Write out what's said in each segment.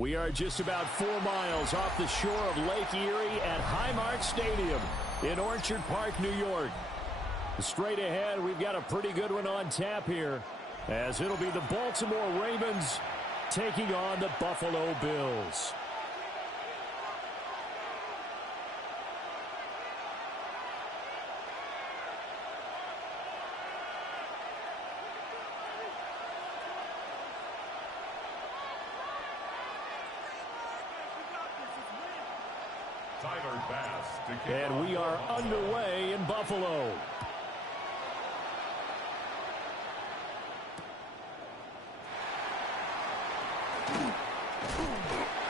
We are just about 4 miles off the shore of Lake Erie at Highmark Stadium in Orchard Park, New York. Straight ahead, we've got a pretty good one on tap here, as it'll be the Baltimore Ravens taking on the Buffalo Bills. And we are underway in Buffalo.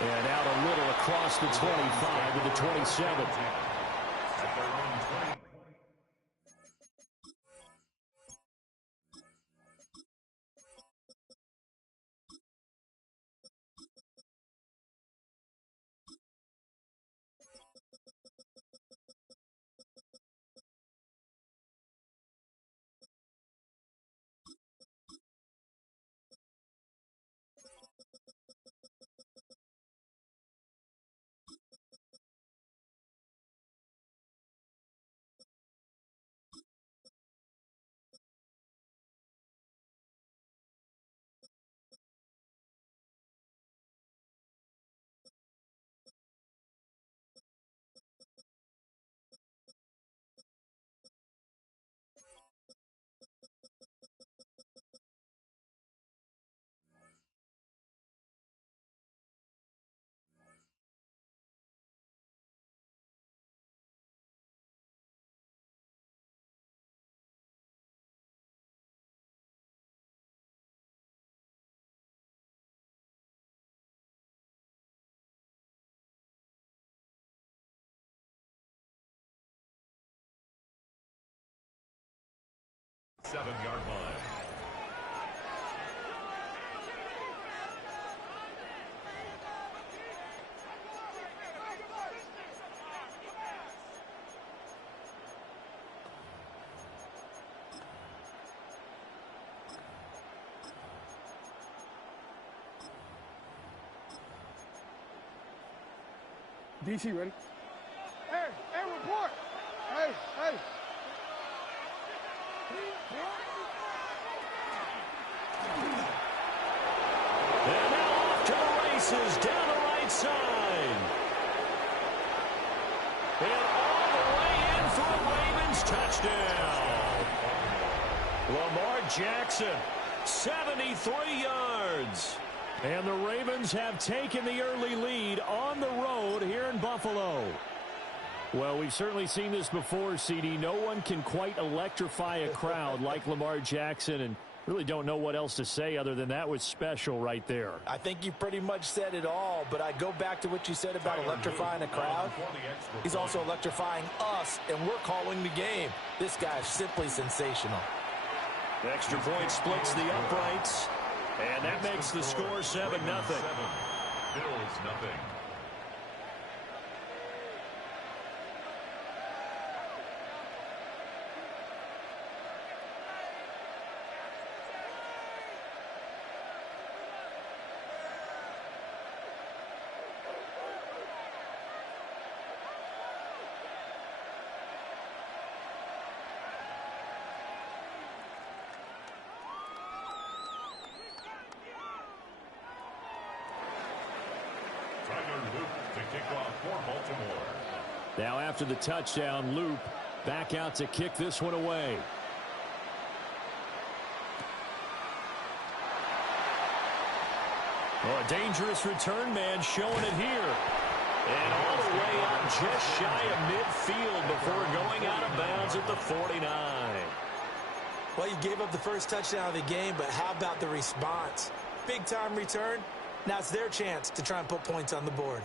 And out a little across the 25 to the 27. Seven-yard line. DC ready? Hey, report! Hey! And now off to the races down the right side. And all the way in for a Ravens touchdown. Lamar Jackson, 73 yards. And the Ravens have taken the early lead on the road here in Buffalo. Well, we've certainly seen this before, CD. No one can quite electrify a crowd like Lamar Jackson, and really don't know what else to say other than that was special right there. I think you pretty much said it all, but I go back to what you said about electrifying a crowd. He's also electrifying us, and we're calling the game. This guy is simply sensational. The extra point splits the uprights, and that makes the score 7-0. Bills nothing. Now after the touchdown, Loop back out to kick this one away. Oh, a dangerous return man showing it here. And all the way out just shy of midfield before going out of bounds at the 49. Well, you gave up the first touchdown of the game, but how about the response? Big-time return. Now it's their chance to try and put points on the board.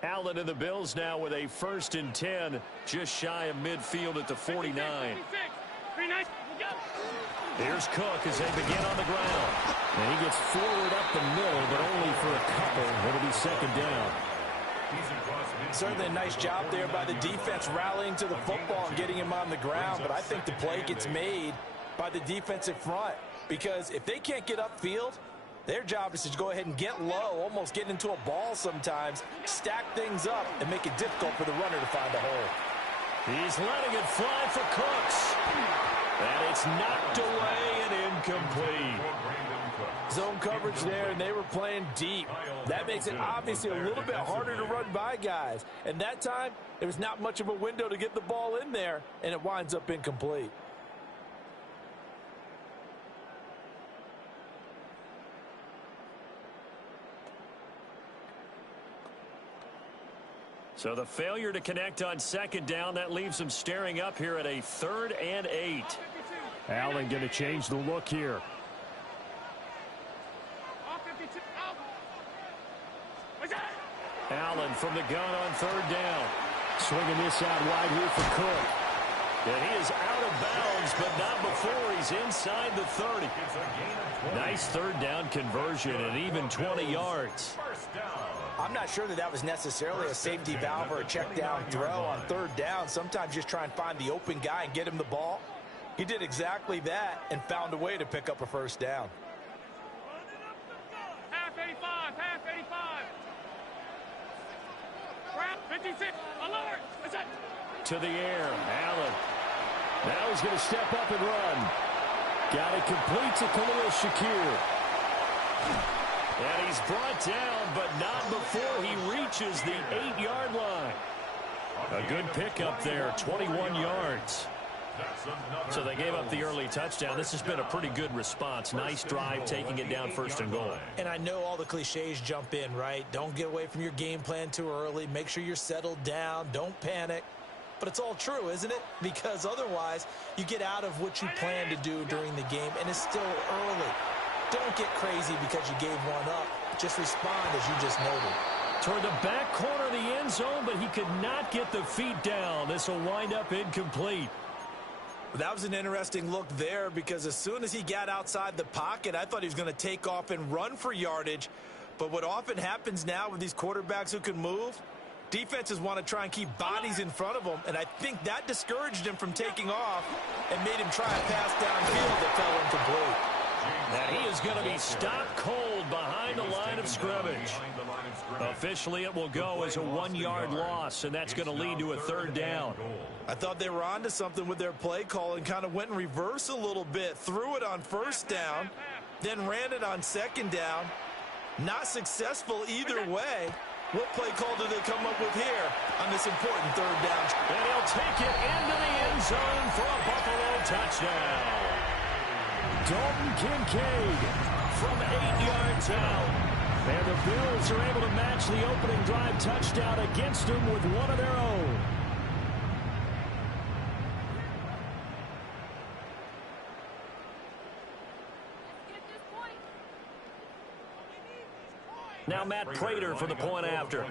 Allen and the Bills now with a 1st and 10, just shy of midfield at the 49. Here's Cook as they begin on the ground. And he gets forward up the middle, but only for a couple. It'll be 2nd down. Certainly a nice job there by the defense rallying to the football and getting him on the ground, but I think the play gets made by the defensive front because if they can't get upfield, their job is to go ahead and get low, almost get into a ball sometimes, stack things up, and make it difficult for the runner to find a hole. He's letting it fly for Cooks. And it's knocked away and incomplete. Zone coverage there, and they were playing deep. That makes it obviously a little bit harder to run by guys. And that time, there was not much of a window to get the ball in there, and it winds up incomplete. So the failure to connect on second down, that leaves them staring up here at a 3rd and 8. Allen going to change the look here. Allen from the gun on 3rd down. Swinging this out wide here for Cook. And he is out of bounds, but not before he's inside the 30. Nice 3rd down conversion and even 20 yards. I'm not sure that was necessarily a safety valve or a check down throw on 3rd down. Sometimes just try and find the open guy and get him the ball. He did exactly that and found a way to pick up a 1st down. Half 85, half 85. Crap, 56, alert. That's it. To the air, Allen. Now he's going to step up and run. Got it complete to Khalil Shakir. And he's brought down, but not before he reaches the 8-yard line. A good pickup there, 21 yards. So they gave up the early touchdown. This has been a pretty good response. Nice drive, taking it down 1st and goal. And I know all the cliches jump in, right? Don't get away from your game plan too early. Make sure you're settled down. Don't panic. But it's all true, isn't it? Because otherwise, you get out of what you plan to do during the game, and it's still early. Don't get crazy because you gave one up. Just respond as you just noted. Toward the back corner of the end zone, but he could not get the feet down. This will wind up incomplete. That was an interesting look there because as soon as he got outside the pocket, I thought he was going to take off and run for yardage. But what often happens now with these quarterbacks who can move, defenses want to try and keep bodies in front of them, and I think that discouraged him from taking off and made him try a pass downfield that fell incomplete. And he is going to be stopped cold behind the line of scrimmage. Officially, it will go as a 1-yard loss, and that's going to lead to a 3rd down. I thought they were onto something with their play call and kind of went in reverse a little bit. Threw it on 1st down, then ran it on 2nd down. Not successful either way. What play call do they come up with here on this important 3rd down? And he'll take it into the end zone for a Buffalo touchdown. Dalton Kincaid from 8 yards out. And the Bills are able to match the opening drive touchdown against them with one of their own. Now Matt Prater for the point after.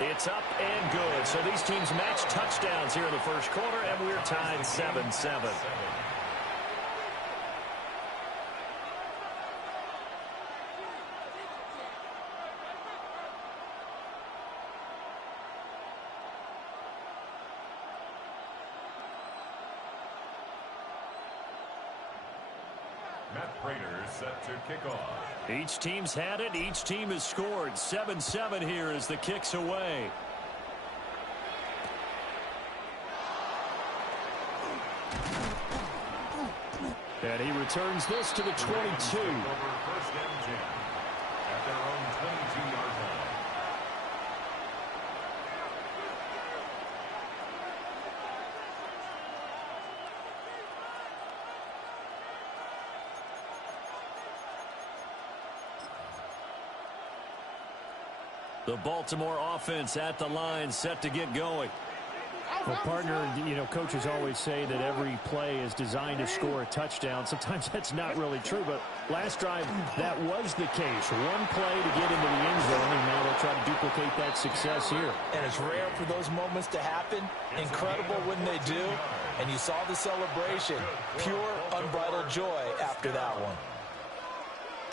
It's up and good. So these teams match touchdowns here in the 1st quarter, and we're tied 7-7. Matt Prater set to kick off. Each team's had it. Each team has scored. 7-7 here as the kick's away. And he returns this to the 22. Over 1st and 10 at their own 22-yard line. The Baltimore offense at the line, set to get going. Well, partner, you know, coaches always say that every play is designed to score a touchdown. Sometimes that's not really true, but last drive, that was the case. One play to get into the end zone, and now they'll try to duplicate that success here. And it's rare for those moments to happen. Incredible when they do. And you saw the celebration. Pure, unbridled joy after that one.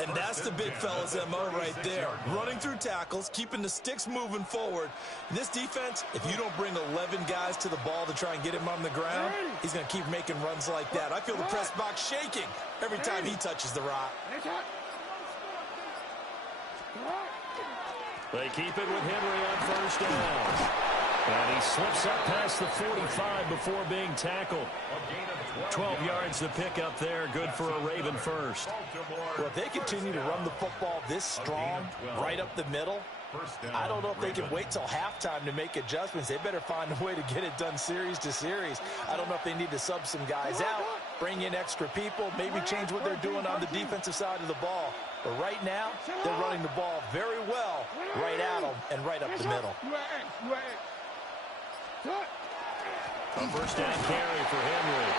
And that's the big fella's MO right there. Running through tackles, keeping the sticks moving forward. This defense, if you don't bring 11 guys to the ball to try and get him on the ground, he's going to keep making runs like that. I feel the press box shaking every time he touches the rock. They keep it with Henry on first down. And he slips up past the 45 before being tackled. 12 yards to pick up there. Good for a Raven first. Well, if they continue to run the football this strong, right up the middle, I don't know if they can wait till halftime to make adjustments. They better find a way to get it done series to series. I don't know if they need to sub some guys out, bring in extra people, maybe change what they're doing on the defensive side of the ball. But right now, they're running the ball very well right at them and right up the middle. A first down carry for Henry.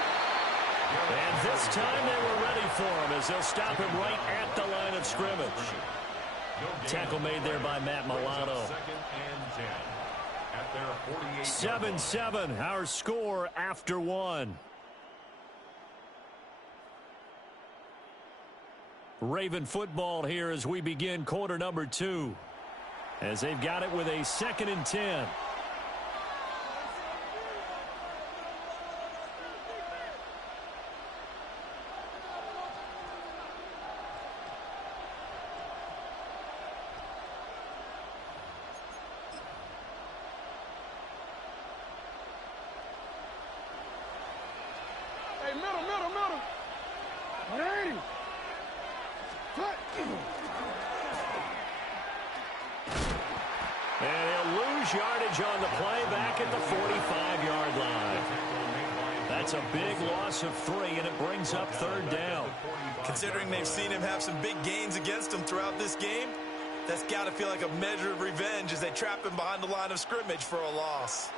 And this time they were ready for him as they'll stop him right at the line of scrimmage. Tackle made there by Matt Milano. 7-7, our score after one. Raven football here as we begin quarter number 2. As they've got it with a 2nd and 10. Yardage on the play back at the 45-yard line. That's a big loss of 3, and it brings up 3rd down. Considering they've seen him have some big gains against him throughout this game, that's got to feel like a measure of revenge as they trap him behind the line of scrimmage for a loss.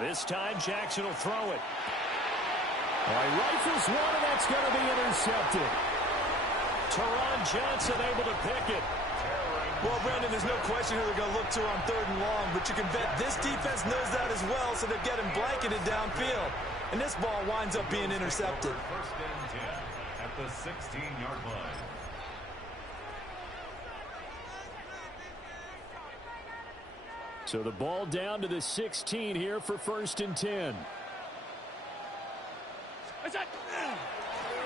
This time Jackson will throw it. Rifles one, and that's going to be intercepted. Teron Johnson able to pick it. Well, Brandon, there's no question who they're going to look to on 3rd and long, but you can bet this defense knows that as well, so they're getting blanketed downfield. And this ball winds up being intercepted. 1st and 10 at the 16-yard line. So the ball down to the 16 here for 1st and 10.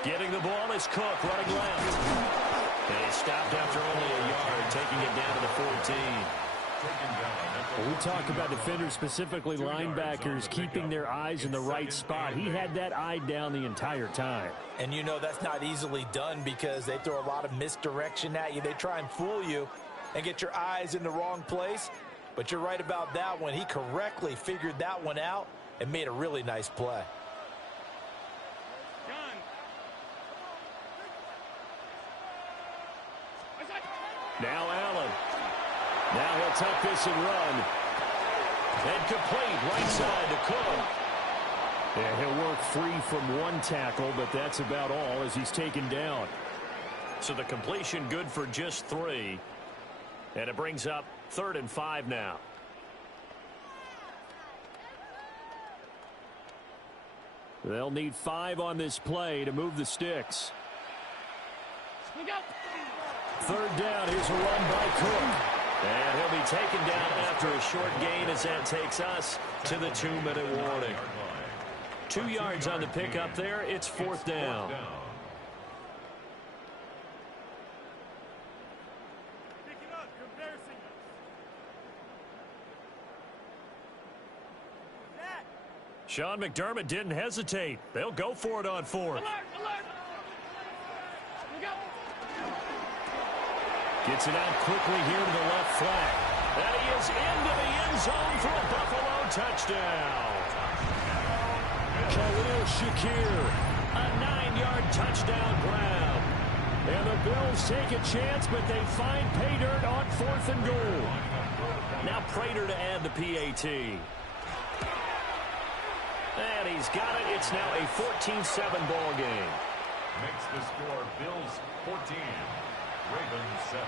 Getting the ball is Cook running left. And he stopped after only a yard, taking it down to the 14. Well, we talk about defenders, specifically linebackers, keeping their eyes in the right spot. He had that eye down the entire time. And you know that's not easily done because they throw a lot of misdirection at you. They try and fool you and get your eyes in the wrong place. But you're right about that one. He correctly figured that one out and made a really nice play. Now Allen. Now he'll tuck this and run. And complete right side to Cook. And he'll work free from one tackle, but that's about all as he's taken down. So the completion good for just 3. And it brings up 3rd and 5 now. They'll need 5 on this play to move the sticks. 3rd down. Here's a run by Cook. And he'll be taken down after a short gain as that takes us to the 2-minute warning. 2 yards on the pickup there. It's 4th down. Sean McDermott didn't hesitate. They'll go for it on 4th. Gets it out quickly here to the left flat. And he is into the end zone for a Buffalo touchdown. Khalil Shakir, a 9-yard touchdown grab. And the Bills take a chance, but they find pay dirt on 4th and goal. Now Prater to add the PAT. And he's got it. It's now a 14-7 ball game. Makes the score Bills 14, Ravens 7.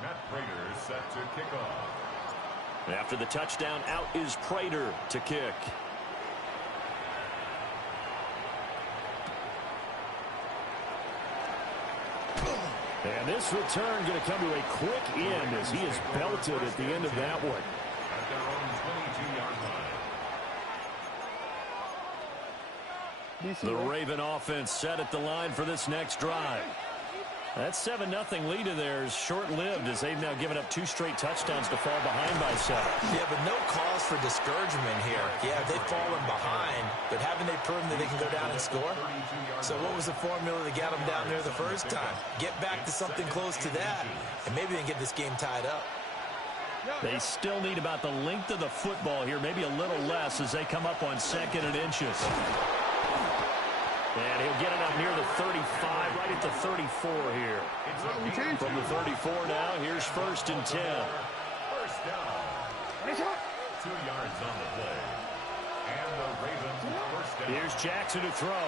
Matt Prater set to kick off. After the touchdown, out is Prater to kick. And this return going to come to a quick end as he is belted at the end of that one. At their own 22-yard line. The Raven offense set at the line for this next drive. That 7-0 lead of theirs short-lived as they've now given up 2 straight touchdowns to fall behind by 7. Yeah, but no cause for discouragement here. Yeah, they've fallen behind, but haven't they proven that they can go down and score? So what was the formula that got them down there the first time? Get back to something close to that, and maybe they can get this game tied up. They still need about the length of the football here, maybe a little less as they come up on 2nd and inches. And he'll get it up near the 35, right at the 34 here. From the 34 now, here's 1st and 10. First down. 2 yards on the play. And the Ravens first down. Here's Jackson to throw.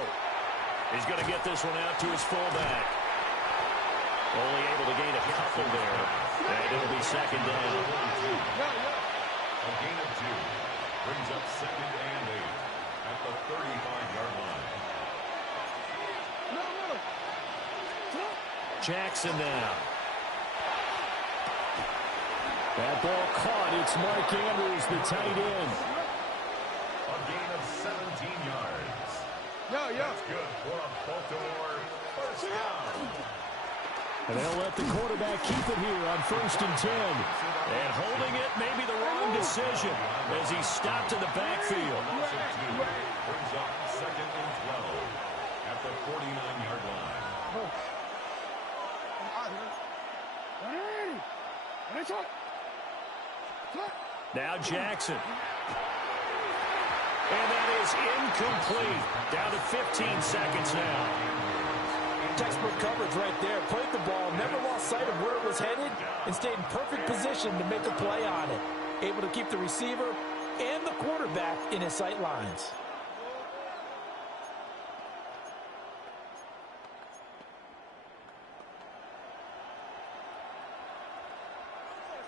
He's going to get this one out to his fullback. Only able to gain a couple there. And it'll be 2nd down. A gain of 2. Brings up 2nd and 8 at the 35-yard line. Jackson now. That ball caught. It's Mark Andrews, the tight end. A gain of 17 yards. That's good for a Baltimore first down. And they'll let the quarterback keep it here on 1st and 10. And holding it may be the wrong decision as he stopped in the backfield. Brings up 2nd and 12 at the 49-yard line. Now Jackson. And that is incomplete. Down to 15 seconds now. Textbook coverage right there. Played the ball, never lost sight of where it was headed, and stayed in perfect position to make a play on it. Able to keep the receiver and the quarterback in his sight lines.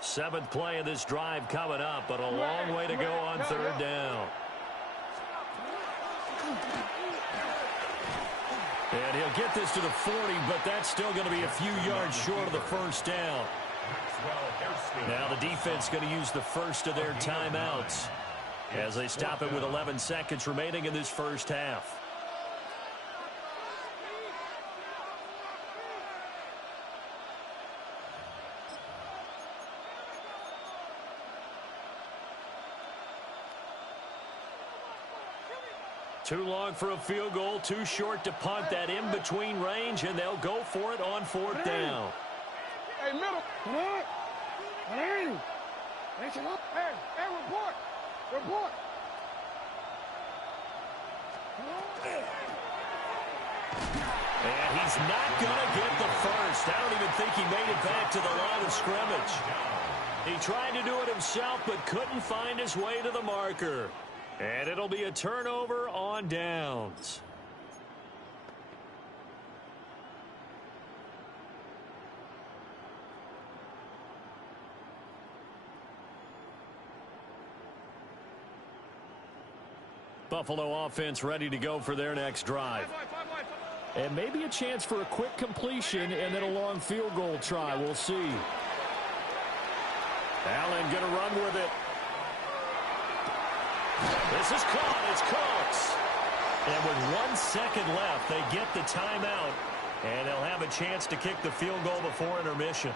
Seventh play of this drive coming up, but a long way to go on 3rd down. And he'll get this to the 40, but that's still going to be a few yards short of the first down. Now the defense going to use the first of their timeouts as they stop it with 11 seconds remaining in this first half. Too long for a field goal, too short to punt that in-between range, and they'll go for it on 4th down. Hey, middle. Hey, report. Report. And he's not going to get the first. I don't even think he made it back to the line of scrimmage. He tried to do it himself, but couldn't find his way to the marker. And it'll be a turnover on downs. Buffalo offense ready to go for their next drive. And maybe a chance for a quick completion and then a long field goal try. We'll see. Allen going to run with it. This is caught. It's Cooks. And with 1 second left, they get the timeout And they'll have a chance to kick the field goal before intermission.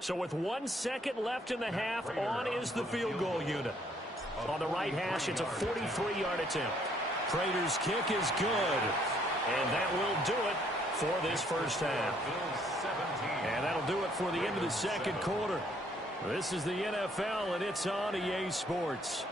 So with 1 second left in the half, on is the field goal unit. On the right hash, it's a 43-yard attempt. Prater's kick is good. And that will do it for this first half. And that'll do it for the end of the second quarter. This is the NFL, and it's on EA Sports.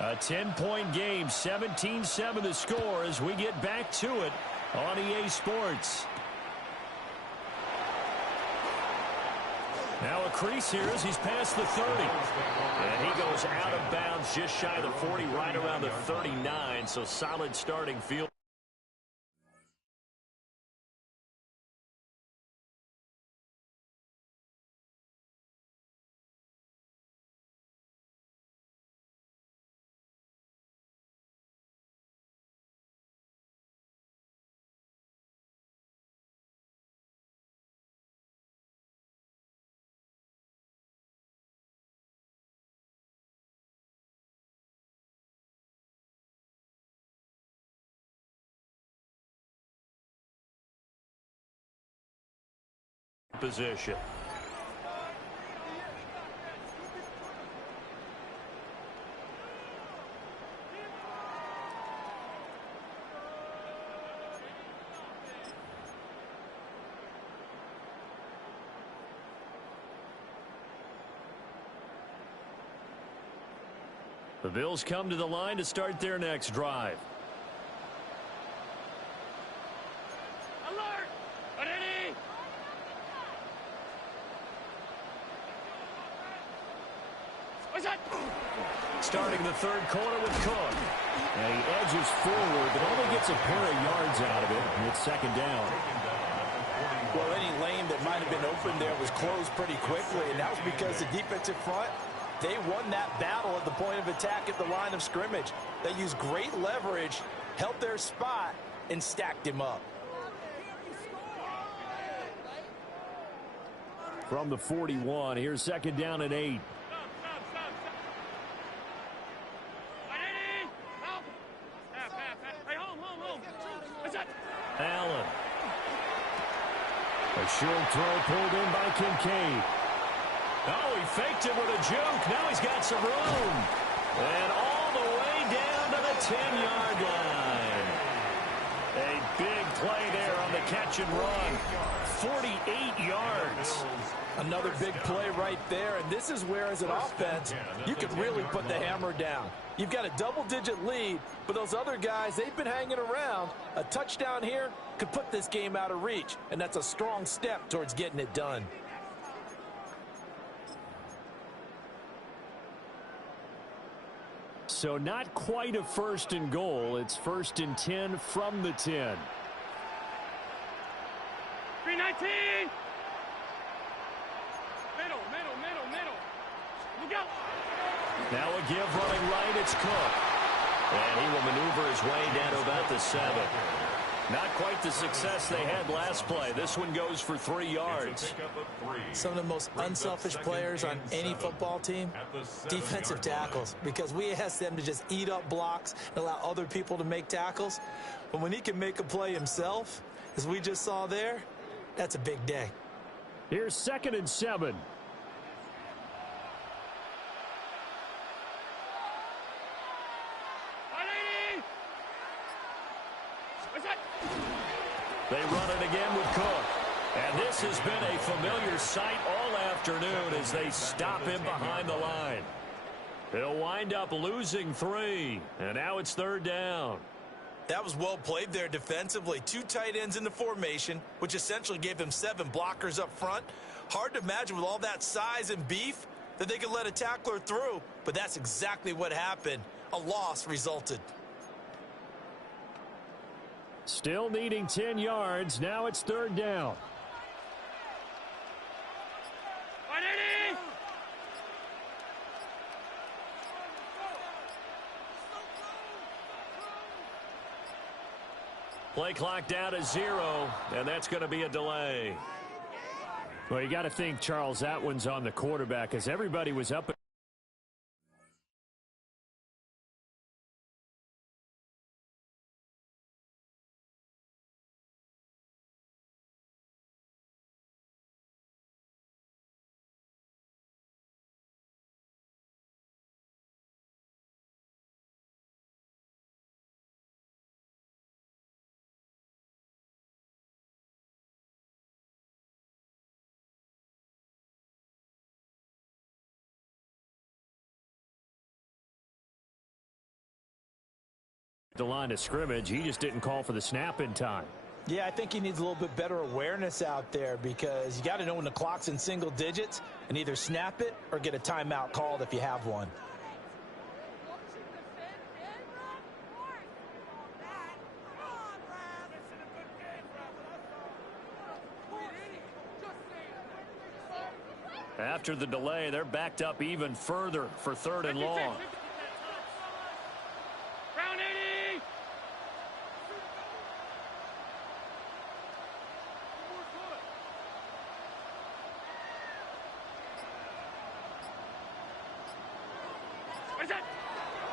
A 10-point game, 17-7 the score as we get back to it on EA Sports. Now a crease here as he's past the 30. And he goes out of bounds just shy of the 40, right around the 39, so solid starting field. Position. The Bills come to the line to start their next drive. Starting the third quarter with Cook. And he edges forward, but only gets a pair of yards out of it. And it's second down. Well, any lane that might have been open there was closed pretty quickly, and that was because the defensive front, they won that battle at the point of attack at the line of scrimmage. They used great leverage, held their spot, and stacked him up. From the 41, here's second down and 8. Allen. A short throw pulled in by Kincaid. Oh, he faked it with a juke. Now he's got some room. And all the way down to the 10-yard line. A big play there on the catch and run. 48 yards. Another big play right there, and this is where, as an offense, you can really put the hammer down. You've got a double-digit lead, but those other guys, they've been hanging around. A touchdown here could put this game out of reach, and that's a strong step towards getting it done. So not quite a first and goal. It's first and 10 from the 10. 319! Middle. Look out! Now a give running right, it's Cook. And he will maneuver his way down to about the 7. Not quite the success they had last play. This one goes for 3 yards. Some of the most unselfish players on any football team, defensive tackles, because we ask them to just eat up blocks and allow other people to make tackles. But when he can make a play himself, as we just saw there, that's a big day. Here's second and 7. They run it again with Cook. And this has been a familiar sight all afternoon as they stop him behind the line. He'll wind up losing 3. And now it's third down. That was well played there defensively. 2 tight ends in the formation, which essentially gave him 7 blockers up front. Hard to imagine with all that size and beef that they could let a tackler through, but that's exactly what happened. A loss resulted. Still needing 10 yards. Now it's third down. Play clock down to 0, and that's going to be a delay. Well, you got to think, Charles, that one's on the quarterback as everybody was up. The line of scrimmage, he just didn't call for the snap in time. Yeah, I think he needs a little bit better awareness out there because you got to know when the clock's in single digits and either snap it or get a timeout called if you have one. After the delay, they're backed up even further for third and long.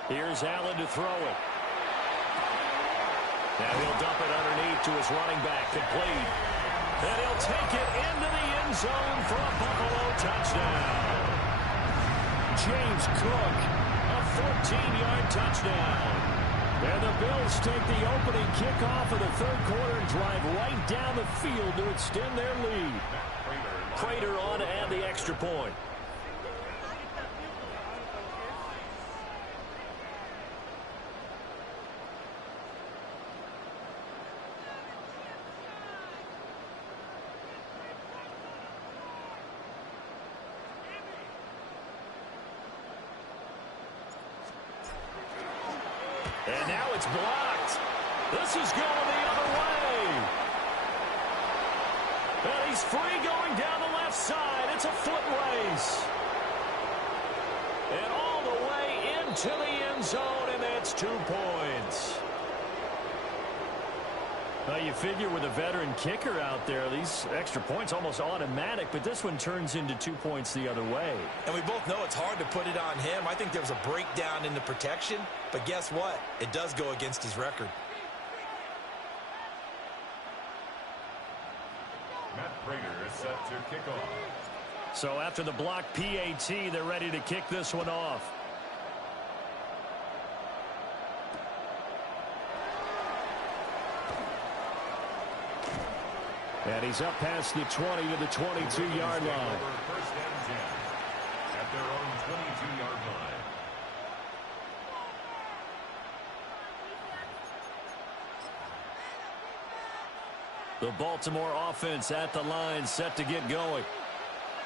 Here's Allen to throw it. Now he'll dump it underneath to his running back, complete. And he'll take it into the end zone for a Buffalo touchdown. James Cook, a 14-yard touchdown. And the Bills take the opening kickoff of the third quarter and drive right down the field to extend their lead. Prater on to add the extra point. And now it's blocked. This is going the other way. And he's free going down the left side. It's a foot race. And all the way into the end zone, and that's 2 points. Well, you figure with a veteran kicker out there, these extra points almost automatic, but this one turns into 2 points the other way. And we both know it's hard to put it on him. I think there was a breakdown in the protection, but guess what? It does go against his record. Matt Prater is set to kick off. So after the block PAT, they're ready to kick this one off. And he's up past the 20 to the 22-yard line. First and 10 at their own 22-yard line. The Baltimore offense at the line, set to get going.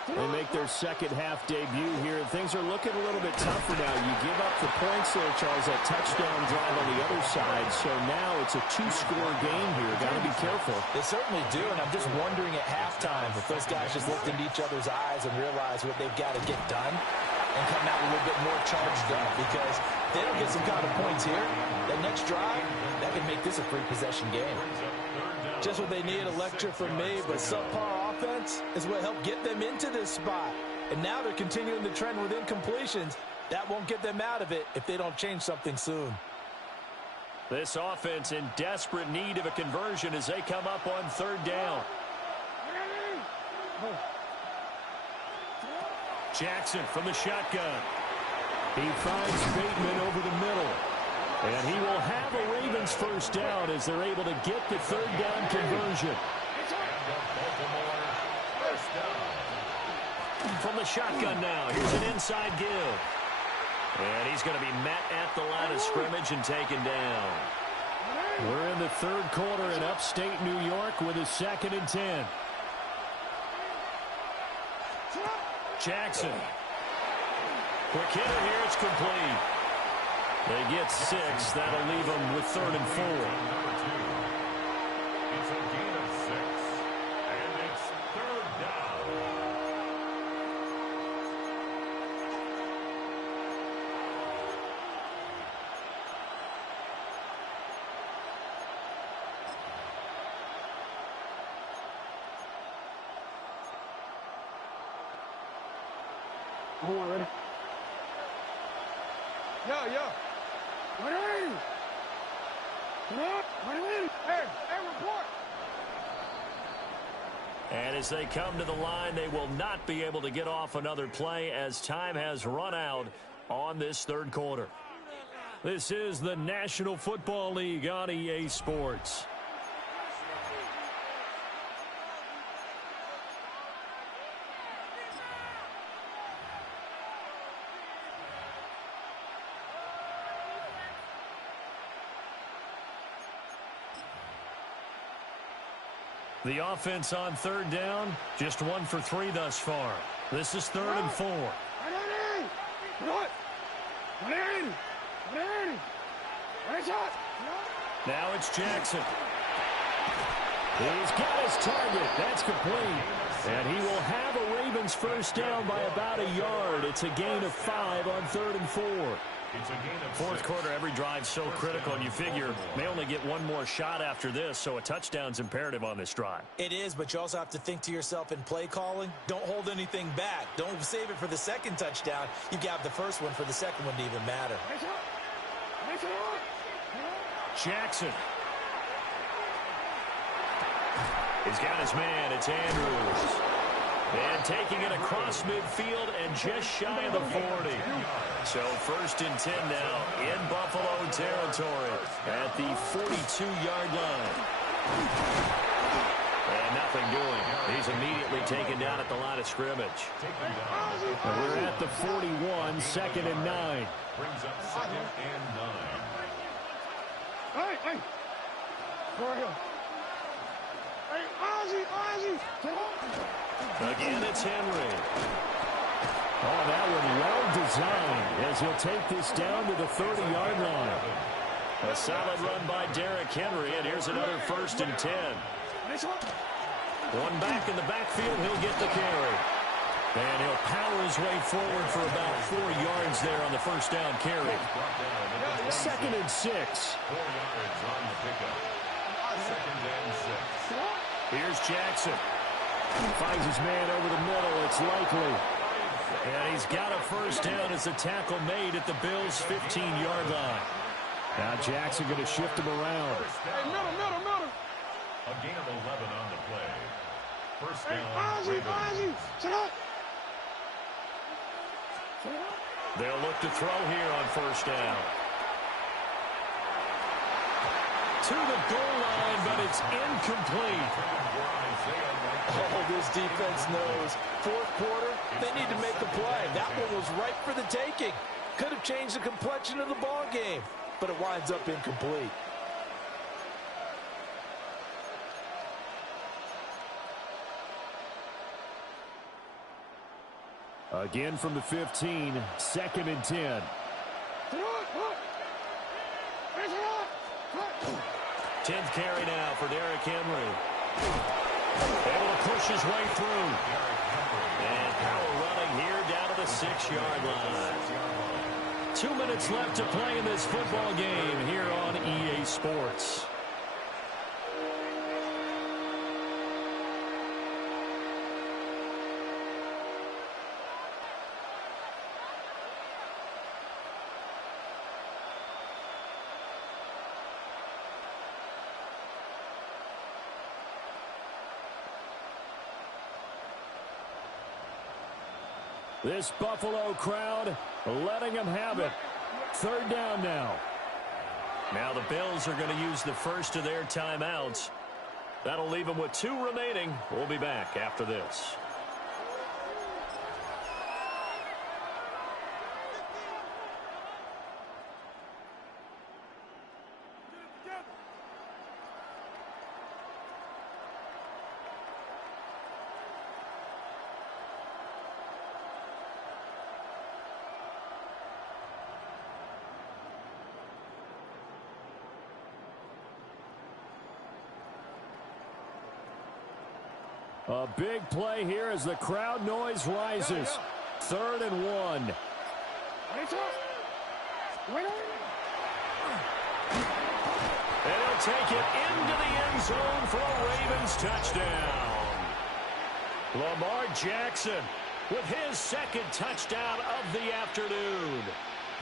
They make their second half debut here. Things are looking a little bit tougher now. You give up the points there, Charles, that touchdown drive on the other side. So now it's a 2-score game here. Got to be careful. They certainly do, and I'm just wondering at halftime if those guys just looked into each other's eyes and realized what they've got to get done and come out a little bit more charged up, because if they don't get some kind of points here, that next drive, that could make this a 3-possession game. Just what they need, a lecture from me, but subpar offense is what helped get them into this spot. And now they're continuing the trend with incompletions. That won't get them out of it if they don't change something soon. This offense in desperate need of a conversion as they come up on third down. Jackson from the shotgun. He finds Bateman over the middle. And he will have a Ravens first down as they're able to get the third down conversion. From the shotgun now, here's an inside give. And he's going to be met at the line of scrimmage and taken down. We're in the third quarter in upstate New York with a 2nd and 10. Jackson. Quick hitter here. It's complete. They get 6. That'll leave them with 3rd and 4. It's a gain of 6. And it's 3rd down. Hold on, ready? Yo. What are you? What are you? Hey, report. And as they come to the line, they will not be able to get off another play as time has run out on this 3rd quarter. This is the National Football League on EA Sports. The offense on 3rd down, just 1 for 3 thus far. This is 3rd and 4. Now it's Jackson. He's got his target. That's complete. And he will have a Ravens 1st down by about a yard. It's a gain of 5 on 3rd and 4. It's a gain of 4th 6. quarter, every drive so critical, and you figure may only get one more shot after this, so a touchdown's imperative on this drive. It is, but you also have to think to yourself in play calling, don't hold anything back. Don't save it for the 2nd touchdown. You got the 1st one for the 2nd one to even matter. Jackson. He's got his man. It's Andrews. And taking it across midfield and just shy of the 40. So 1st and 10 now in Buffalo territory at the 42-yard line. And nothing doing. He's immediately taken down at the line of scrimmage. And we're at the 41, 2nd and 9. Brings up 2nd and 9. Hey. Go ahead. Hey, Ozzie. Again, it's Henry. Oh, that one well designed as he'll take this down to the 30-yard line. A solid run by Derrick Henry, and here's another 1st and 10. One back in the backfield, he'll get the carry. And he'll power his way forward for about 4 yards there on the 1st down carry. 2nd and 6. 4 yards on the pickup. 2nd and 6. Here's Jackson. Finds his man over the middle. It's likely. And he's got a 1st down as the tackle made at the Bills' 15-yard line. Now Jackson going to shift him around. Hey, middle. A gain of 11 on the play. 1st down. Ozzie. Sit up. They'll look to throw here on 1st down. To the goal line, but it's incomplete. Oh, this defense knows. 4th quarter, they need to make a play. That one was right for the taking. Could have changed the complexion of the ball game, but it winds up incomplete. Again from the 15, 2nd and 10. 10th carry now for Derrick Henry. Able to push his way through. And power running here down to the 6-yard line. 2 minutes left to play in this football game here on EA Sports. This Buffalo crowd letting them have it. 3rd down now. Now the Bills are going to use the first of their timeouts. That'll leave them with 2 remaining. We'll be back after this. A big play here as the crowd noise rises. 3rd and 1. And he'll take it into the end zone for a Ravens touchdown. Lamar Jackson with his 2nd touchdown of the afternoon.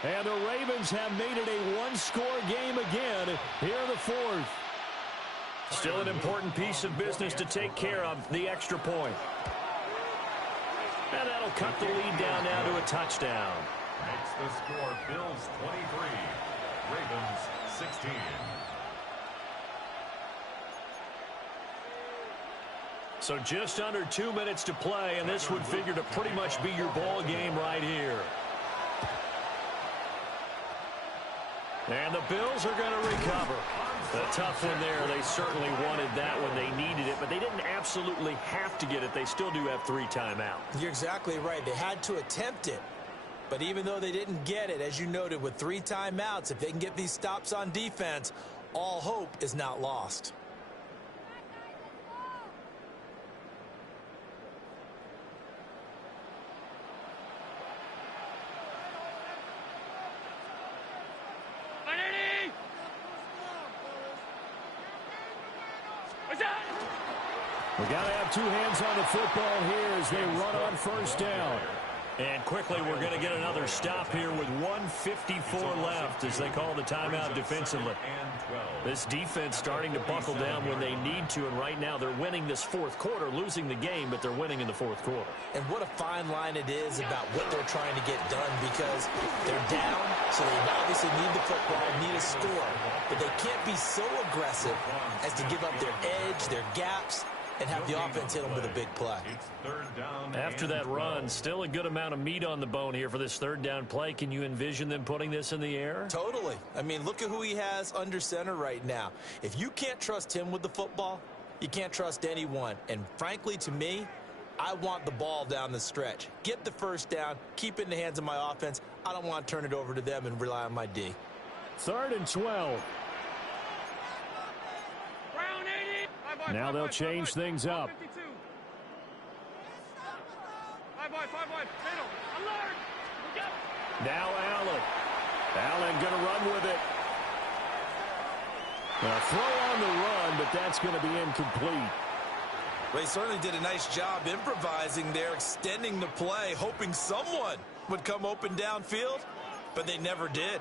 And the Ravens have made it a one-score game again here in the 4th. Still an important piece of business to take care of, the extra point. And that'll cut the lead down now to a touchdown. Makes the score Bills 23, Ravens 16. So just under 2 minutes to play, and this would figure to pretty much be your ball game right here. And the Bills are going to recover. A tough one there. They certainly wanted that when they needed it, but they didn't absolutely have to get it. They still do have 3 timeouts. You're exactly right. They had to attempt it. But even though they didn't get it, as you noted, with 3 timeouts, if they can get these stops on defense, all hope is not lost. We got to have 2 hands on the football here as they run on 1st down. And quickly, we're going to get another stop here with 1:54 left as they call the timeout defensively. This defense starting to buckle down when they need to, and right now they're winning this 4th quarter, losing the game, but they're winning in the 4th quarter. And what a fine line it is about what they're trying to get done, because they're down, so they obviously need the football, need a score, but they can't be so aggressive as to give up their edge, their gaps, and have the offense hit them with a big play. After that run, still a good amount of meat on the bone here for this 3rd down play. Can you envision them putting this in the air? Totally. I mean, look at who he has under center right now. If you can't trust him with the football, you can't trust anyone. And frankly, to me, I want the ball down the stretch. Get the 1st down, keep it in the hands of my offense. I don't want to turn it over to them and rely on my D. 3rd and 12. Now they'll change things up. Now Allen. Allen going to run with it. A throw on the run, but that's going to be incomplete. They certainly did a nice job improvising there, extending the play, hoping someone would come open downfield, but they never did.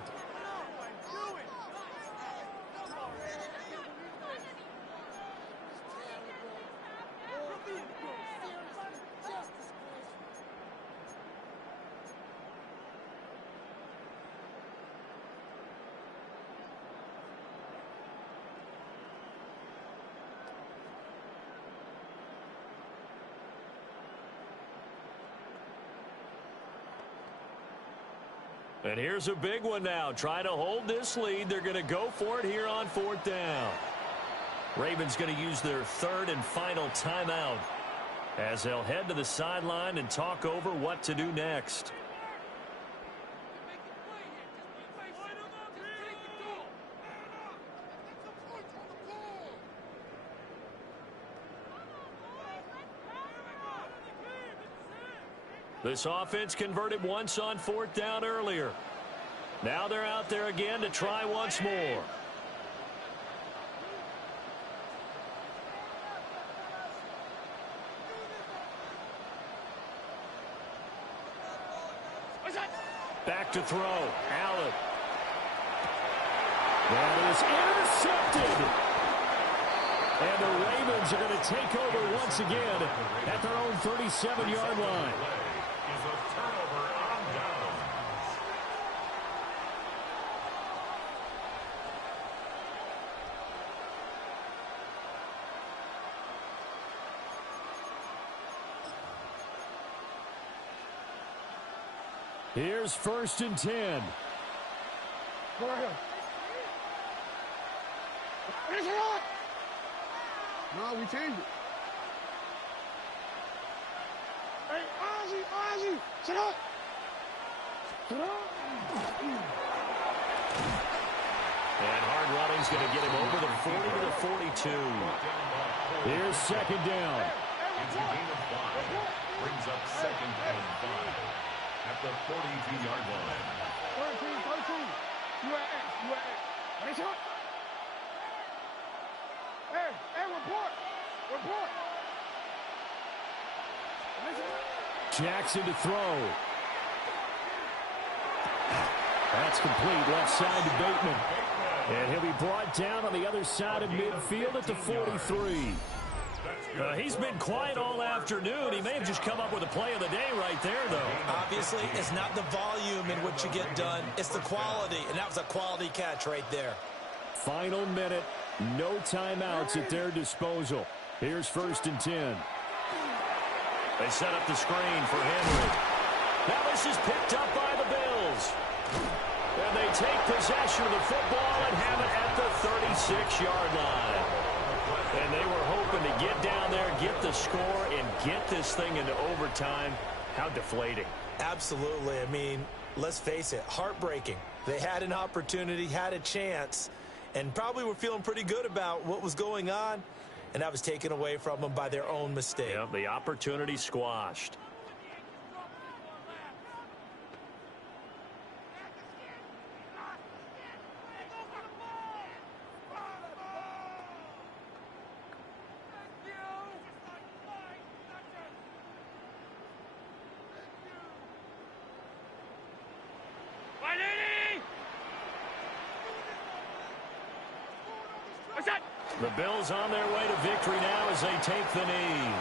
And here's a big one now. Trying to hold this lead. They're going to go for it here on 4th down. Ravens going to use their 3rd and final timeout as they'll head to the sideline and talk over what to do next. This offense converted once on 4th down earlier. Now they're out there again to try once more. Back to throw. Allen. That is intercepted. And the Ravens are going to take over once again at their own 37-yard line. Is a turnover on downs. Here's 1st and 10. Go right here. No, we changed it. Hey, Ozzie, sit up. Sit up. And hard running's going to get him over the 40 to the 42. Here's 2nd down. It's a gain of 5. Brings up 2nd and 5 at the 42-yard line. 13. You at X. Nice shot. Hey, report. Jackson to throw. That's complete. Left side to Bateman. And he'll be brought down on the other side of midfield at the 43. He's been quiet all afternoon. He may have just come up with a play of the day right there, though. Obviously, it's not the volume in which you get done. It's the quality, and that was a quality catch right there. Final minute. No timeouts at their disposal. Here's 1st and 10. They set up the screen for Henry. Now this is picked up by the Bills. And they take possession of the football and have it at the 36-yard line. And they were hoping to get down there, get the score, and get this thing into overtime. How deflating. Absolutely. I mean, let's face it, heartbreaking. They had an opportunity, had a chance, and probably were feeling pretty good about what was going on, and that was taken away from them by their own mistake. Yeah, the opportunity squashed. The Bills on their way to victory now as they take the knee.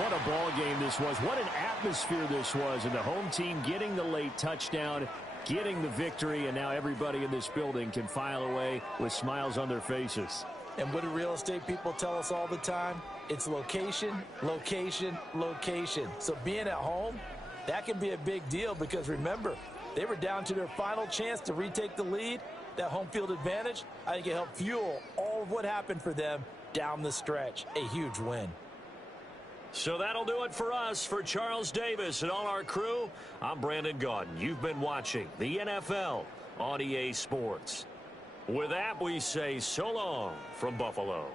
What a ball game this was. What an atmosphere this was. And the home team getting the late touchdown, getting the victory, and now everybody in this building can file away with smiles on their faces. And what do real estate people tell us all the time? It's location, location, location. So being at home, that can be a big deal because remember, they were down to their final chance to retake the lead. That home field advantage, I think it helped fuel all of what happened for them down the stretch. A huge win. So that'll do it for us. For Charles Davis and all our crew, I'm Brandon Gaudin. You've been watching the NFL on EA Sports. With that, we say so long from Buffalo.